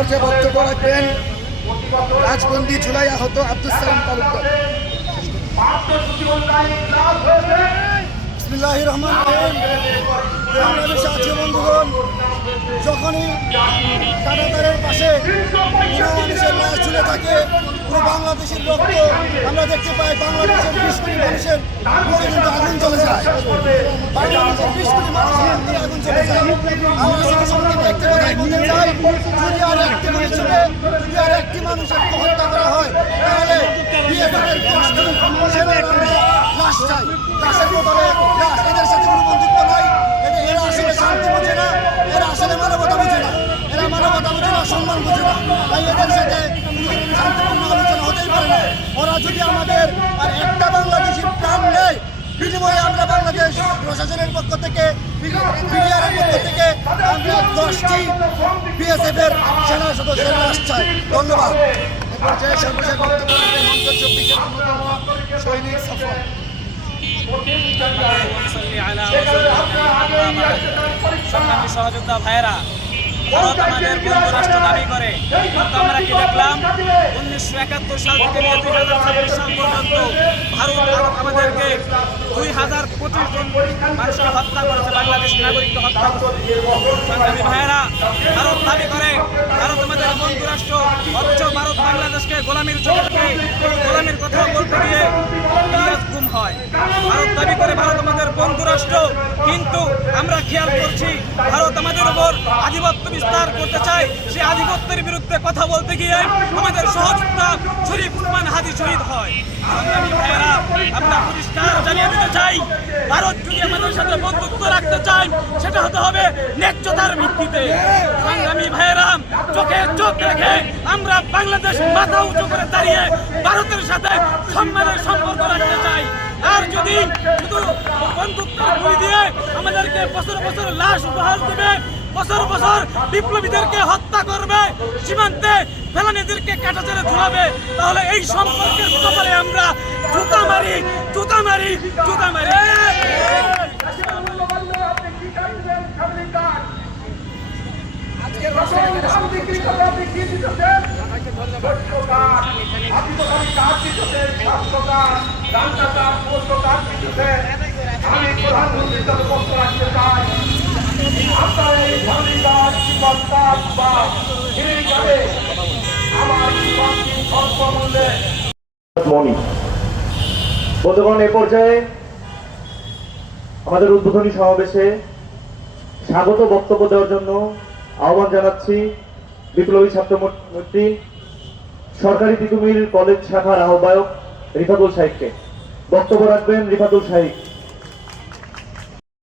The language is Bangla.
পর্যায়ে বক্তব্য রাখবেন রাজবন্দী জুলাই আহত আব্দুল সালাম তালুকদার। বিসমিল্লাহির রহমানির রহিম। বাংলাদেশে আছে বন্ধুগণ, যখনই কাঁটাতারের পাশে কোনো মানুষের লাশ ঝুলে থাকে, পুরো বাংলাদেশের রক্ত আমরা দেখতে পাই। বাংলাদেশের 20 কোটি মানুষের মুখে কিন্তু আগুন চলে যায়। বাংলাদেশের 20 কোটি মানুষের মুখে আগুন চলে যায়। আমরা সংক্ষেপে একটি কথাই বলতে চাই, যদি আর একটি মানুষের হত্যা করা হয়, তাহলে বিএসএফের 10টি সেনার আমরা লাশ চাই। লাশের বদলে লাশ। এদের সাথে কোনো বন্ধুত্ব নাই। এরা আসলে শান্তি বোঝে না, এরা আসলে মানবতা বোঝে না, এরা মানবতা বোঝে না, সম্মান বোঝে না। তাই এদের সাথে শান্তিপূর্ণ আলোচনা হতেই পারে না। ওরা যদি আমাদের আর একটা বাংলাদেশি প্রাণ নেয়, বিনিময়ে আমরা বাংলাদেশ প্রশাসনের পক্ষ থেকে, বিডিআরের পক্ষ থেকে আমরা 10টি বিএসএফের সেনা সদস্যের লাশ চাই। ধন্যবাদ। এরপর যে সর্বশেষ বক্তব্য রাখবেন অন্তর 24-এর অন্যতম সৈনিক সফর। সংগ্রামী সহযোদ্ধা ভাইয়েরা, ভারত আমাদের বন্ধু রাষ্ট্র দাবি করে, কিন্তু আমরা কি দেখলাম 1971 সাল থেকে 2026 সাল পর্যন্ত ভারত আমাদেরকে 2025 জন মানুষকে হত্যা করেছে, বাংলাদেশ নাগরিককে হত্যা করেছে। সংগ্রামী ভাইয়েরা, ভারত দাবি করে ভারত আমাদের বন্ধু রাষ্ট্র, অথচ ভারত বাংলাদেশকে গোলামির চোখে থেকে গোলামির কথা বলতে গিয়ে গুম হয়। ভারত দাবি করে ভারত আমাদের বন্ধু রাষ্ট্র, কিন্তু আমরা খেয়াল করছি ভারত আমাদের উপর আধিপত্য বিস্তার করতে চায়। সেই আধিপত্যের বিরুদ্ধে কথা বলতে গিয়ে আমাদের সহযোদ্ধা শরীফ উসমান হাদি শহীদ হয়। সংগ্রামী ভাইয়েরা, আমরা পরিষ্কার জানিয়ে দিতে চাই, ভারত যদি আমাদের সাথে বন্ধুত্ব রাখতে চায়, সেটা হতে হবে ন্যায্যতার ভিত্তিতে। সংগ্রামী ভাইয়েরা, চোখে চোখ রেখে আমরা বাংলাদেশ মাথা উঁচু করে দাঁড়িয়ে ভারতের সাথে সম্মানের সম্পর্ক রাখতে চাই। আর যদি শুধু বন্ধুত্বের গুলি দিয়ে আমাদেরকে বছর বছর লাশ উপহার দেবে, বছর বছর বিপ্লবীদেরকে হত্যা করবে, সীমান্তে ফেলানিদেরকে কাঁটাচারে ঝুলাবে, তাহলে এই সম্পর্কের ব্যাপারে আমরা জুতা মারি। বন্ধুগণ, এ পর্যায়ে আমাদের উদ্বোধনী সমাবেশে স্বাগত বক্তব্য দেওয়ার জন্য আহ্বান জানাচ্ছি বিপ্লবী ছাত্র মৈত্রী সরকারি তিতুমির কলেজ শাখার আহ্বায়ক রিফাতুল শাহীদকে। বক্তব্য রাখবেন রিফাতুল শাহীদ।